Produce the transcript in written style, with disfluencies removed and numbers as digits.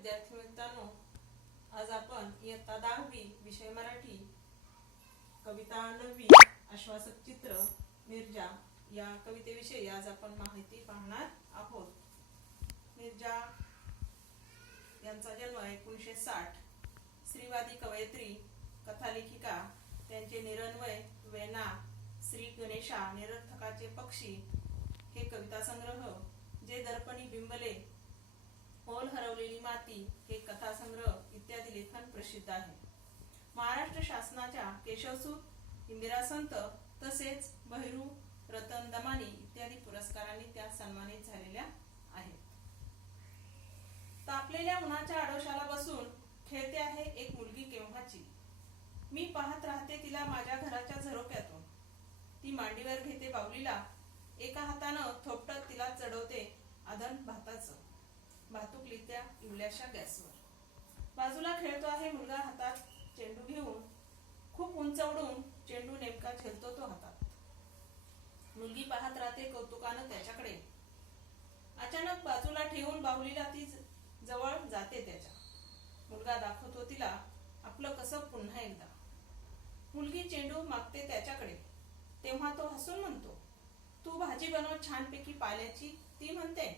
विद्यार्थी मित्रांनो, आज आपण इयत्ता 10वी विषय मराठी कविता 9वी आश्वासक चित्र मिर्जा या कवितेविषयी आज आपण माहिती पाहणार आहोत. मिर्जा यांचा जन्म 1960. स्त्रीवादी कवयित्री, कथालेखिका. त्यांचे निरन्वय, वेना, श्री गणेशा, निरर्थकाचे पक्षी हे कविता संग्रह, जे दर्पणी बिंबले, ओल हरवलेली माती हे कथासंग्रह इत्यादी लेखन प्रसिद्ध आहे. महाराष्ट्र शासनाच्या केशवसूत, इंदिरा संत तसेच बहिरू, रतन दमानी इत्यादी पुरस्कारांनी त्या सन्मानित झालेल्या आहेत. तापलेल्या उन्हाच्या आडोशाला बसून खेळते आहे एक मुलगी केव्हाची. मी पाहत राहते तिला माझ्या घराच्या झरोक्यातून. ती मांडीवर घेते बाहुलीला, एका हातानं थोपटत तिला चढवते आधन भाताचं, भातुकलीच्या इवल्याशा गॅसवर. बाजूला खेळतो आहे मुलगा हातात चेंडू घेऊन. खूप उंच उडून चेंडू नेमका झेलतो तो हातात. मुलगी पाहत राहते कौतुकानं त्याच्याकडे. अचानक बाजूला ठेवून बाहुलीला ती जवळ जाते त्याच्या. मुलगा दाखवतो तिला आपलं कसं पुन्हा एकदा. मुलगी चेंडू मागते त्याच्याकडे. तेव्हा तो हसून म्हणतो, तू भाजी बनव छानपैकी पाल्याची. ती म्हणते,